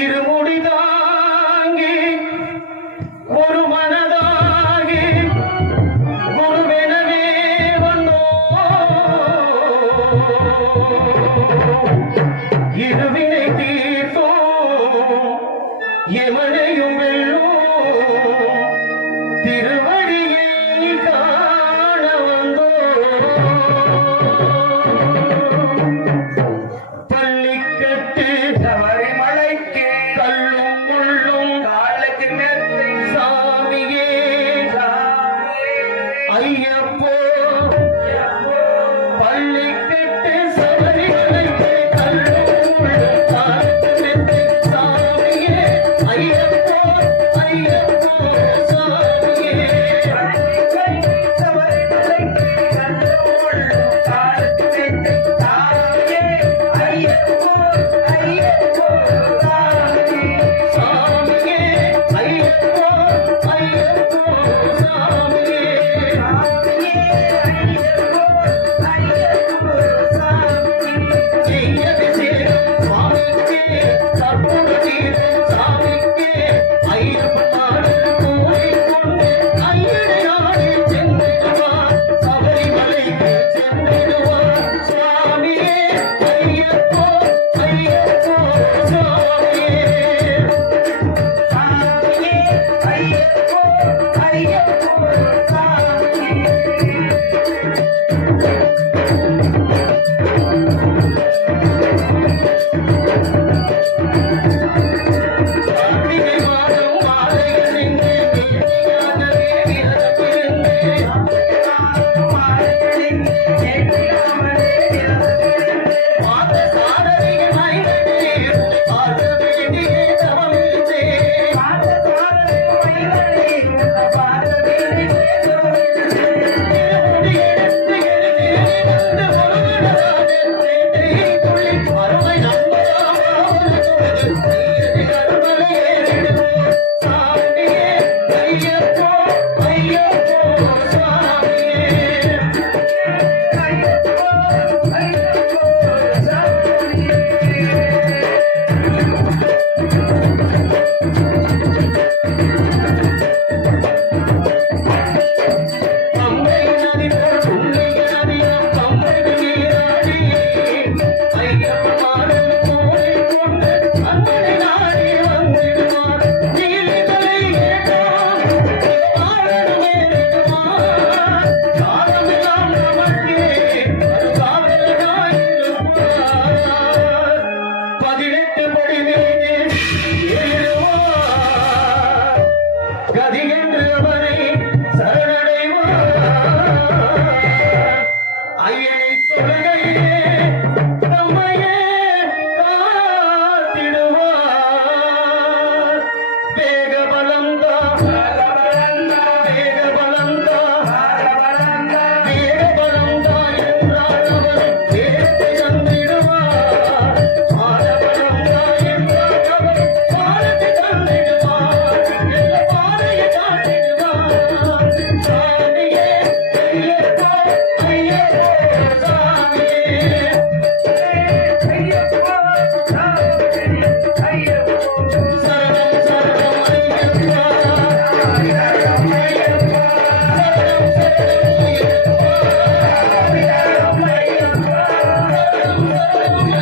இருமுடி தாங்கி ஒரு மனதாகி குருவெனவே வந்தோ இருவினை தீர்த்தோ எமனையும் வெள்ளோ திருவடியை காண வந்தோ பள்ளிக்கட்டு சபரிமலைக்கு கல்லும் முள்ளும் காலுக்கு மெத்தை சாமியே ஐயப்போ பள்ளிக்கட்டு சபரிமலைக்கு கல்லும் முள்ளும் காலுக்கு மெத்தை சாமியே ஐயப்போ ஐயப்போ சாமியே சபரிமலைக்கு கல்லும் முள்ளும் காலுக்கு மெத்தை சாமியே ஐயப்போ ஐயப்போ சாமியே சாமியே ஐயப்போ ஐயப்போ சாமியே சாமியே ஐயப்போ ஐயப்போ சாமியே ஜெயவிசேகம் சுவாமிக்கே கற்பூர தீபம் சாமிக்கே ஐயப்பனார் கூறிக்கொண்டு ஐயனாடி சென்றிடுவார் சபரிமலைக்கு சென்றிடுவார் சுவாமியே ஐயப்போ ஐயப்போ சாமியே சாமியே ஐயப்போ ஐயப்போ சாமியே கார்த்திகை மாதம் மாலையில் நின்று நேர்த்தியாகவே விரதமிருந்து பார்த்த சாரதிகள் ஐந்தனே உன்னை பார்க்க வேண்டியே தவமிருந்தே திருமுடி எடுத்து எழுந்து முருகனாக வேட்டை துள்ளி வறுமை நம்பராமல் நீரடி கருமலை ஏறிடுவோம் சாமியே ஐயப்போ ஐயப்போ சாமியே ஐயப்போ ஐயப்போ சாமியே பம்பை நதி போல் புண்ணிய நதியாம் பம்பையில் நீராடி ஐயப்பனாரும் கூறிக்கொண்டு அன்பனை நாடி வந்திடுவார் நீலிமலை ஏற்றம் வாழணுமே நிற்குமார் காலமெல்லாம் நமக்கே அருகாவலனாயிருப்பார் 18 படி மீது ஏறுவார் கதியென்று அவனை சரணடைவார் ஐயனை தொழுகையிலே நம்மையே காத்திடுவார் வேக பலந்தா வேக பலந்தா வேக பலந்தா என்றால் அவர் வேகத்தை தந்திடுவார் மாத பலந்தா என்றால் அவர் பாரத்தை தந்திடுவார் நல்ல பாதையை காட்டிடுவார் சாமியே ஐயப்போ ஐயப்போ சாமியே ஐயப்போ சாமியே ஐயப்போ சரணம் சரணம் ஐயப்பா சரணம் ஐயப்பா சரணம் சரணம் ஐயப்பா சரணம் ஐயப்பா சரணம் சரணம்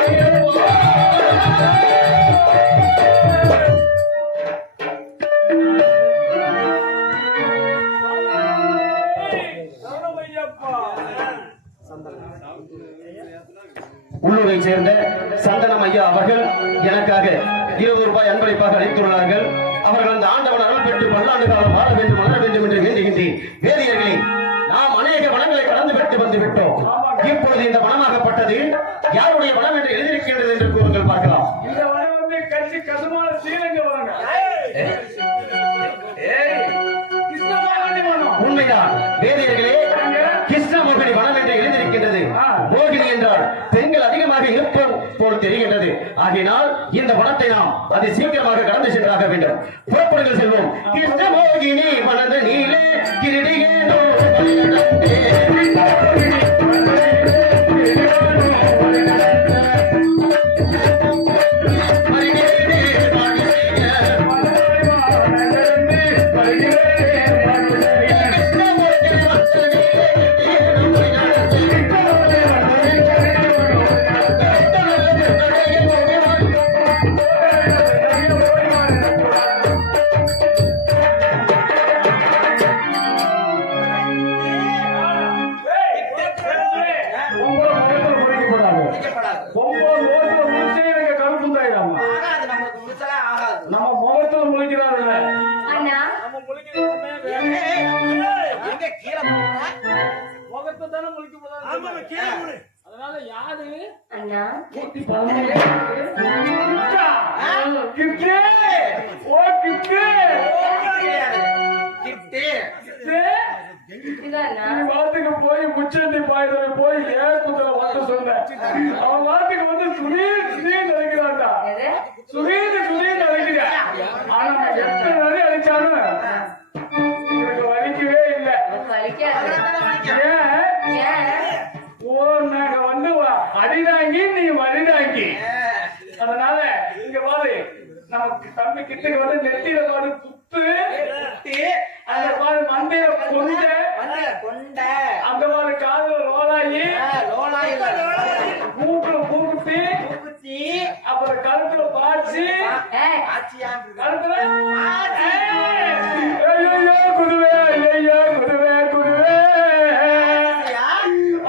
ஐயப்பா உள்ளூரைச் சேர்ந்த சந்தனம் ஐயா அவர்கள் எனக்காக 20 ரூபாய் அன்பளிப்பாக அளித்துள்ளார்கள். அவர்கள் அந்த ஆண்டவன் அருள் பெற்று பல்லாண்டு காலம் வாழ வேண்டும் வளர வேண்டும் என்று வேண்டுகின்றேன். வேதியர்களே, நாம் அநேக வனங்களை கடந்து பெற்று வந்து விட்டோம். இப்பொழுது இந்த வனமாகப்பட்டது யாருடைய வனம் என்று எழுதியிருக்கின்றது என்று கூறுங்கள் பார்க்கலாம். இந்த வனம் வந்து கட்சி கசுமான ஸ்ரீலங்க வனம். கிருஷ்ணமோகினி வனம். உண்மைதான் வேதியர்களே, கிருஷ்ணமோகினி வனம் என்று எழுதியிருக்கின்றது. மோகினி என்றால் பெண்கள் அதிகமாக இருப்போம் போல் தெரிகின்றது. ஆகினால் இந்த வனத்தை நாம் அதி சீக்கிரமாக கடந்து சென்றாக வேண்டும். புறப்படுங்கள் செல்வோம். கிருஷ்ணமோகினி வனது நீலே கிருடிகேனோ வலியடந்தே அதனால யாரு அண்ணா கிஃப்டா? கிஃப்ட் ஓ கிஃப்ட் இதாண்ணா நீ வாத்துக்கு போய் முச்சண்டி பாய்தல போய் ஏக்குதல வந்து சொன்ன அவன் வாத்துக்கு வந்து சுனீல் சுனீல் நினைக்கிறான்டா எது சுனீல் சுனீல் நினைக்கிறா ஆனா அவன் எத்தனை வரை அடிச்சாலும் எனக்கு வலிக்கவே இல்லை வலிக்காது ஏன் ஏன் ஓ நாங்க வந்து அடிதாங்கி நீ வலிதாங்கி அதனால இங்க பாரு நமக்கு தம்பி கிட்ட வந்து நெத்தியில பாரு குத்து அந்த பாரு மண்டையில கொண்ட அந்த பாரு காதுல லோலாயி மூக்குல மூக்குத்தி அப்புறம் கழுத்துல பாய்ச்சி ஏய் கழுத்துல ஐயோ குருவே ஐயோ குருவே குருவே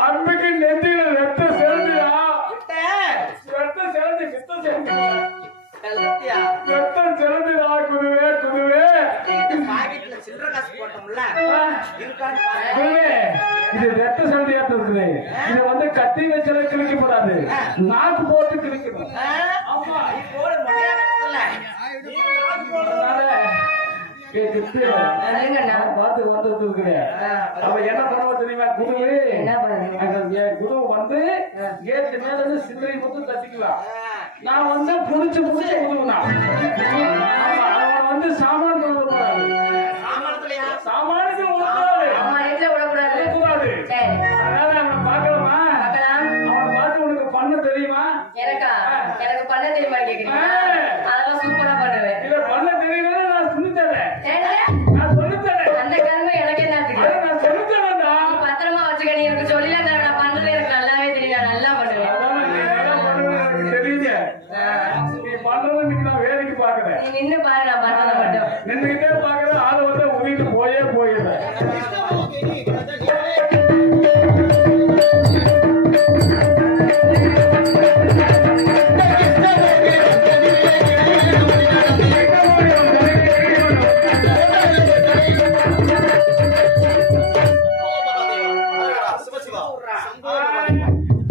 அன்புக்கு நெத்தியில ரத்தம் செலுத்துடா ரத்தம் செலுத்து ரத்தம் செலுத்து ரத்தம் செலுத்துடா குருவே குருவே குருவே இது ரத்த செலுத்தியாட்டு இருக்குது இதை வந்து கத்தி வச்சு கிழிக்க கூடாது நாக்கு போட்டு கிழிக்கணும் ஆமா சொல்லுங்கண்ணா பார்த்து வந்துட்டு இருக்குது அவ என்ன பண்ணுவா தெரியுமா குருவு என்ன பண்ணுவீங்க என் குரு வந்து கேட்டு மேல இருந்து சில்லறை மட்டும் தட்டிக்கலாம் நான் வந்து புடிச்சு புடிச்சு குருவுனா அவன் வந்து சாமான் கொண்டு வரக்கூடாது சாமானுக்கு விடக்கூடாது அம்மா வீட்டுல விடக்கூடாது விடக்கூடாது சரி அதனால அவனை பார்க்கலாமா பார்க்கலாம் அவன் பார்த்து உனக்கு பண்ண தெரியுமா எனக்கா எனக்கு பண்ண தெரியுமா கேக்குறீங்க அதெல்லாம் சூப்பரா பண்ணுவேன் இல்ல பண்ண தெரியுமா நான் சொல்லி தரேன் ஏங்க? நான் சொல்லி தரேன் அந்த கரும்பு எனக்கு என்னத்துக்கு அதை நான் சொல்லி தரேன்டா நீ பத்திரமா வச்சுக்க நீ எனக்கு சொல்லல நான் பண்றது எனக்கு நல்லாவே தெரியும் நான் நல்லா பண்ணுவேன் அதான் நீ நல்லா பண்ணுவேன்னு எனக்கு தெரியுது நீ பண்றது இன்னைக்கு நான் வேலைக்கு பாக்குறேன் நீ நின்னு பாரு நான் பண்றதை மட்டும் நின்றுகிட்டே பாக்குறேன் ஆளை வந்து உதவிட்டு போயிடுறேன்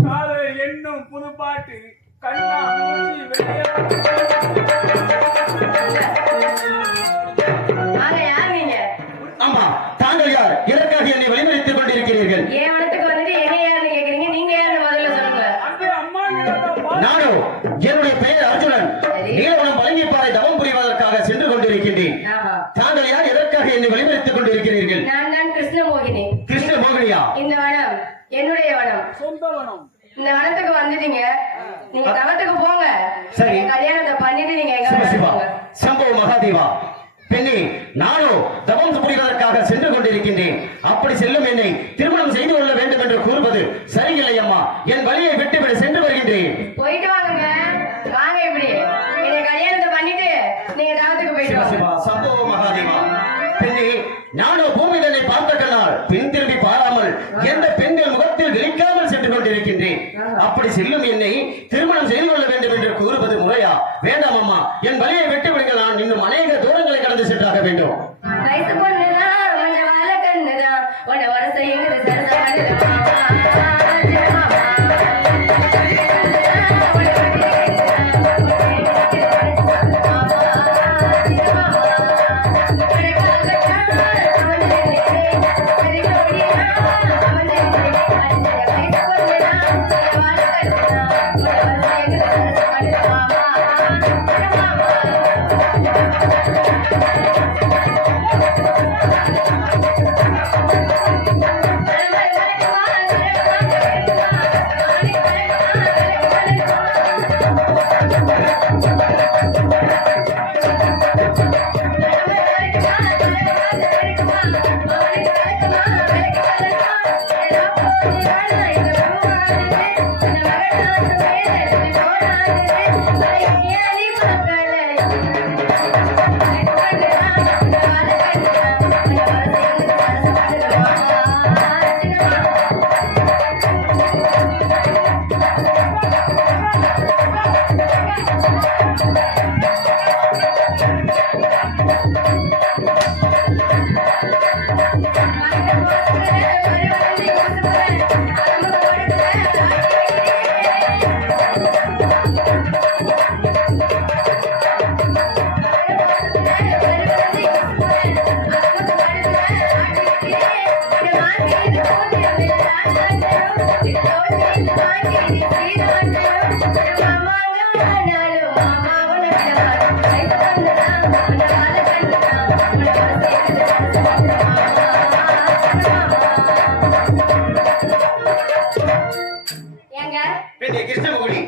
காலை என்னும் புது பாட்டு கண்ணா மூச்சி ஆனா யார் நீங்க ஆமா தாங்கள் யார் எதற்காக என்னை வழிமறித்துக் கொண்டிருக்கிறீர்கள் என் வனத்துக்கு வந்துட்டு என்ன யாருன்னு கேக்குறீங்க நீங்க யாருன்னு முதல்ல சொல்லுங்க அங்கே அம்மா கிட்ட நானோ என்னுடைய பெயர் அர்ஜுனன் நீலவனம் பழங்கிப்பாறை தவம் புரிவதற்காக சென்று கொண்டிருக்கின்றேன் ஆமா தாங்கள் யார் எதற்காக என்னை வழிமறித்துக் கொண்டிருக்கிறீர்கள் நான் தான் கிருஷ்ணமோகினி கிருஷ்ண மோகனியா இந்த வனம் என்னுடைய வனம் சொந்தவனம் இந்த வனத்துக்கு வந்துட்டீங்க நீங்க தவத்துக்கு போங்க சரி. என் கல்யாணத்தை பண்ணிட்டு நீங்க எங்க சிவ வேணாலும் சிவா போங்க சம்பவ மகாதேவா பெண்ணே நானோ தவம் புரிவதற்காக சென்று கொண்டிருக்கின்றேன் அப்படி செல்லும் என்னை திருமணம் செய்து கொள்ள வேண்டும் என்று கூறுவது சரியில்லை அம்மா என் வழியை விட்டுவிட சென்று வருகின்றேன் போயிட்டு வாங்குங்க வாங்க இப்படி என்னை கல்யாணத்தை பண்ணிட்டு நீங்க தவத்துக்கு போயிட்டு சிவ வாங்க சிவா சம்பவ மகாதேவா பெண்ணே நானோ பூமி தன்னை பார்த்த கண்ணால் பின் திரும்பி பாராமல் எந்த பெண்கள் முகத்தில் விழிக்காமல் சென்று கொண்டிருக்கின்றேன் அப்படி செல்லும் என்னை திருமணம் செய்து கொள்ள வேண்டும் என்று கூறுவது முறையா வேண்டாம் அம்மா என் வழியை விட்டு விடுங்கள் நான் இன்னும் அநேக தூரங்களை கடந்து சென்றாக வேண்டும் வயசு பொண்ணுதான் கொஞ்சம் வாழ கண்ணுதான் உன்னை வரிசைங்கிறது சரிதான்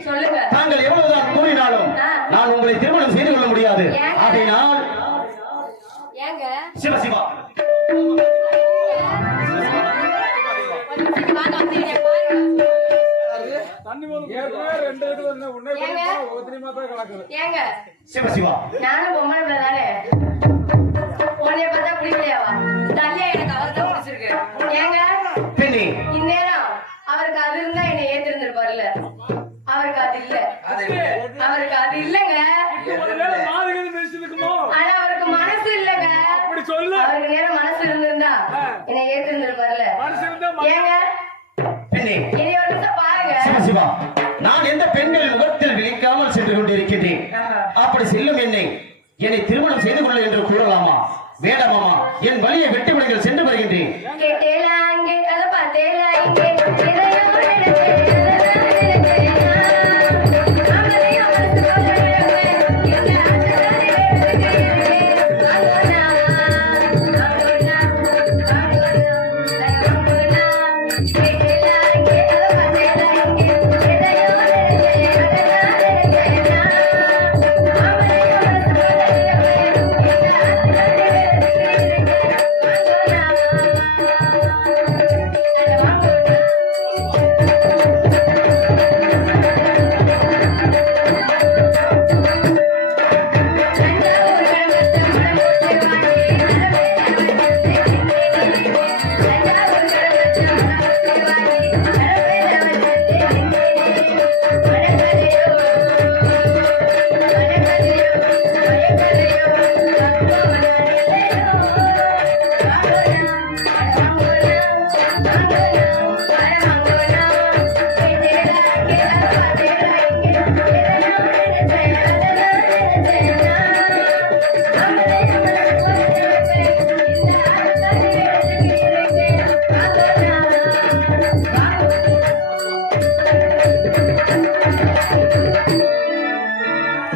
சொல்லுங்க. தாங்கள் எவ்வளவுதான் கூறினாலும் நான் உங்களை திருமணம் செய்து கொள்ள முடியாது. ஏங்க? ஆகையினால் ஏங்க சிவசிவா கொஞ்சம் வாங்க வந்துருங்க பாருங்க. ஏங்க சிவசிவா நானும் பொம்பளை பிள்ளை தானே, உன்னைய பார்த்தா பிடிக்கலையாவா? தள்ளியா எனக்கு அவர் தான் பிடிச்சிருக்கு. ஏங்க பெண்ணே, இந்நேரம் அவருக்கு அது இருந்தா என்னை ஏத்திருந்திருப்பாருல்ல. அவருக்கு அது இல்ல, அவருக்கு அது இல்லங்க. ஆனா அவருக்கு மனசு இல்லங்க. அவருக்கு நேரம் மனசு இருந்திருந்தா என்னை ஏத்திருந்திருப்பாருல்ல. ஏங்க பெண்ணே, இனி ஒரு நிமிஷம் பாருங்க. சிவசிவா நான் எந்த பெண்கள் முகத்தில் விழிக்காமல் சென்று கொண்டிருக்கின்றேன். அப்படி செல்லும் என்னை திருமணம் செய்து கொள்ள என்று கூறலாமா? வேண்டாமாமா, என் வழியை விட்டு விடுங்கள், சென்று வருகின்றேன். கேட்டேலா அங்கே அதை பார்த்தேலா இங்கே எதையோ நினைச்சேன்.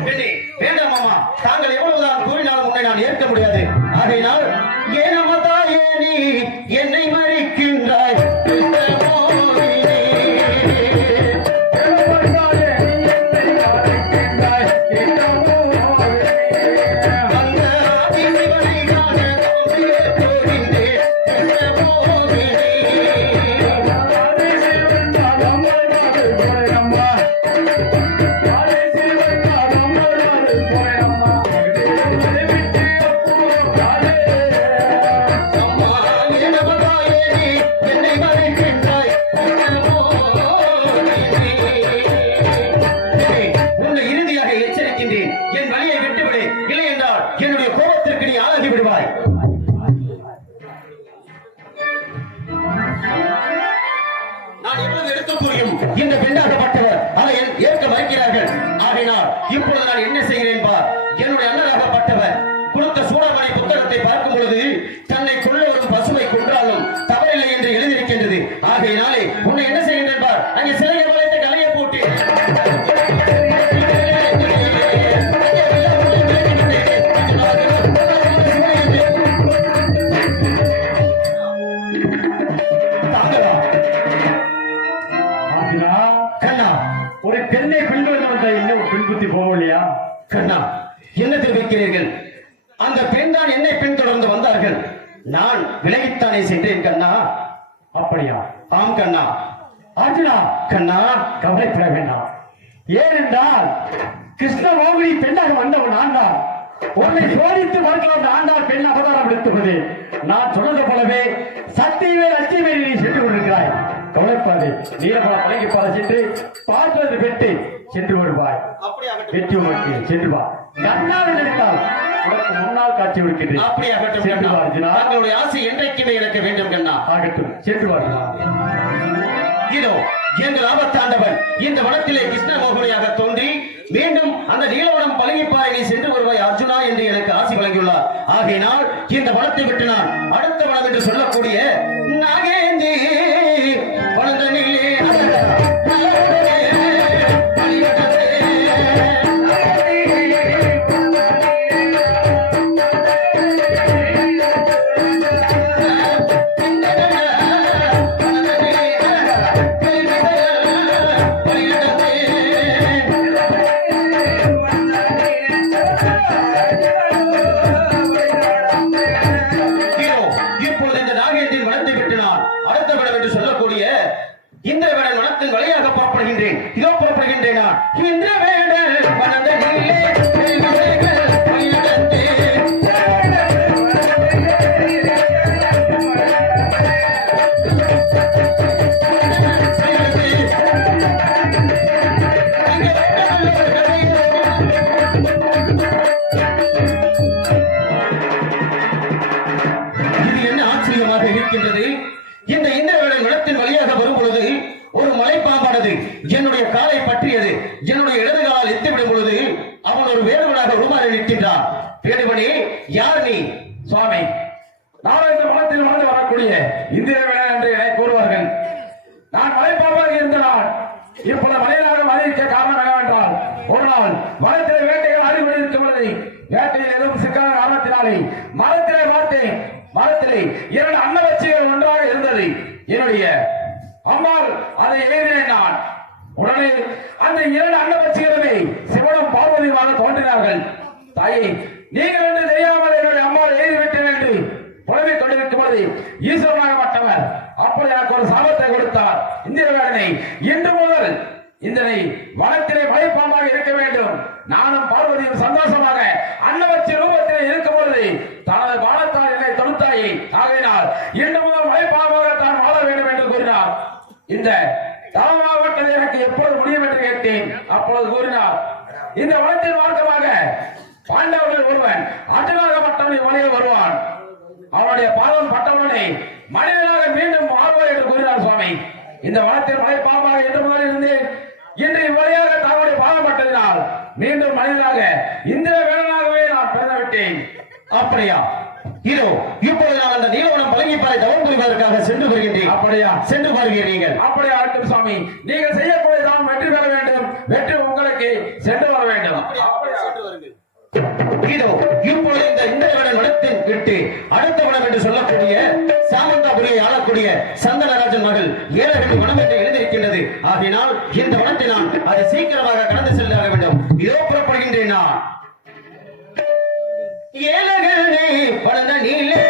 பெண்ணே, வேண்டாமாமா, தாங்கள் எவ்வளவுதான் கூறினாலும் உன்னை நான் ஏற்க முடியாது. ஆகையினால் ஏனம்மா தாயே நீ என்னை மறிக்கின்றாய். இந்த பெண்ணாகப்பட்டவர் அதை ஏற்க மறுக்கிறார்கள். ஆகையினால் இப்பொழுது நான் என்ன செய்கிறேன் பார். என்னுடைய அண்ணனாகப்பட்டவர் கொடுத்த சூடாமணி புத்தகத்தை பார்க்கும் பொழுது தன்னை கொள்ள வரும் பசுவை கொன்றாலும் தவறில்லை என்று எழுதியிருக்கின்றது. ஆகையினாலே உன்னை என்ன செய்கின்றேன் பார். அங்கே சிலையை வளைத்த கலையை போட்டு ஒரு பெண்ணை பின்தொடர்ந்து வந்த இன்னும் பெண் புத்தி போகலையா? கண்ணா, என்ன தெரிவிக்கிறீர்கள்? அந்த பெண் தான் என்னை பின்தொடர்ந்து வந்தார்கள். நான் விலகித்தானே சென்றேன் கண்ணா. அப்படியா? ஆம் கண்ணா. அர்ஜுனா, கண்ணா, கவலைப்பட வேண்டாம். ஏனென்றால் கிருஷ்ணமோகினி பெண்ணாக வந்தவன் நான் தான். உன்னை சோதித்து பார்க்கலாம் ஆண்டால் பெண் அவதாரம் எடுத்துவது. நான் சொன்னது போலவே சத்தியமே லட்சியமே நீ சென்று கொண்டிருக்கிறாய். கவலைப்பாது, நீலபல பழகி பாத சென்று பார்ப்பது பெற்று சென்று வருவாய். வெற்றி உமக்கு சென்று வா. கண்ணாவில் எடுத்தால் உனக்கு முன்னால் காட்சி கொடுக்கின்றேன். அப்படியாகட்டும் சென்று வா அர்ஜுனா. தங்களுடைய ஆசை என்றைக்குமே எனக்கு வேண்டும் கண்ணா. ஆகட்டும், சென்று வா அர்ஜுனா. இதோ எங்கள் ஆபத்தாண்டவன் இந்த வனத்திலே கிருஷ்ணமோகனியாக தோன்றி மீண்டும் அந்த நீலவனம் பழகிப்பாறை நீ சென்று வருவாய் அர்ஜுனா என்று எனக்கு ஆசி வழங்கியுள்ளார். ஆகையினால் இந்த வனத்தை விட்டு நான் அடுத்த வனம் என்று சொல்லக்கூடிய நாகேந்தி வனந்தனிலே இந்திரவேடர் வளர்ந்த நீலே செல்வர்கள் மயிலடர்த்தே. இது என்ன ஆச்சரியமாக இருக்கின்றது. இந்த இந்திரவேடன் நிலத்தின் வழியாக வரும் பொழுது ஒரு மலைப்பாம்பானது என்னுடைய காலை பற்றியது. என்னுடைய இடது காலால் எத்திவிடும் பொழுது அவன் ஒரு வேடுவனாக உருமாறி நிற்கின்றான். வேடுவனே, யார் நீ? சுவாமி, நான் இந்த மனத்தில் வாழ்ந்து வரக்கூடிய இந்திரவேடன் என்று என்னை கூறுவார்கள். நான் மலைப்பாம்பாக இருந்த நான் இப்பொழுது மலையாக மலைக்க காரணம் என்னவென்றால், ஒரு நாள் மரத்திலே வேட்டைகள் ஆடிக்கொண்டிருக்கும் பொழுது வேட்டையில் எதுவும் சிக்காத காரணத்தினாலே மரத்திலே பார்த்தேன். மரத்திலே 2 அன்னவச்சிகள் ஒன்றாக இருந்தது. என்னுடைய அம்மாள் அதை எழுதினேன் நான். உடனே அந்த 2 அன்னவச்சிகளுமே சிவனும் பார்வதியுமாக தோன்றினார்கள். தாயே, நீங்கள் என்று தெரியாமல் என்னுடைய அம்மாள் எழுதிவிட்டேன் என்று புலம்பிக் கொண்டிருக்கும் பொழுது ஈஸ்வரனாக மற்றவர் அப்படி எனக்கு ஒரு சாபத்தை கொடுத்தார். இந்திரவேடனை இன்று முதல் இந்தனை வனத்திலே மலைப்பாம்பாக இருக்க வேண்டும். நானும் பார்வதியும் சந்தோஷமாக அன்னவச்சி ரூபத்திலே இருக்கும் பொழுது தனது பாலத்தால் என்னை தொடுத்தாயே. ஆகையினால் இன்று முதல் மலைப்பாம்பாக தான் வாழ வேண்டும் என்று கூறினார். இந்த தவமாகப்பட்டது எனக்கு எப்பொழுது முடியும் என்று கேட்டேன். அப்பொழுது கூறினார், இந்த வனத்தின் மார்க்கமாக பாண்டவர்கள் ஒருவன் அர்ஜுனாகப்பட்டவனை வழியில் வருவான். அவனுடைய பாதம் பட்டவனை மனிதனாக மீண்டும் வாழ்வார் என்று கூறினார். சுவாமி, இந்த வனத்தில் மலை பாம்பாக என்று முதல் இருந்தேன். இன்று இவ்வழியாக தன்னுடைய பாதம் பட்டதினால் மீண்டும் மனிதனாக இந்திர வேடனாகவே நான் பிறந்துவிட்டேன். அப்படியா? இதோ இப்போது நான் அந்த நீலவனம் பழங்கிப்பாறை தவம் புரிவதற்காக சென்று வருகின்றேன். அப்படியா? சென்று வருகிறீர்கள். அப்படியா ஆட்டும் சுவாமி, நீங்கள் செய்யக்கூடிய தாம் வெற்றி பெற வேண்டும். வெற்றி உங்களுக்கு சென்று வர வேண்டும். இதோ இப்பொழுது இந்த இந்திரவேடன் வனத்தின் விட்டு அடுத்த வனம் என்று சொல்லக்கூடிய சாமந்தாபுரியை ஆளக்கூடிய சந்தனராஜன் மகள் ஏழகண்டி வனம் என்று எழுதியிருக்கின்றது. ஆகினால் இந்த வனத்தை நான் அது சீக்கிரமாக கடந்து செல்ல வேண்டும். இதோ புறப்படுகின்றேன் நான். ஏழகனே வளர்ந்த நீலே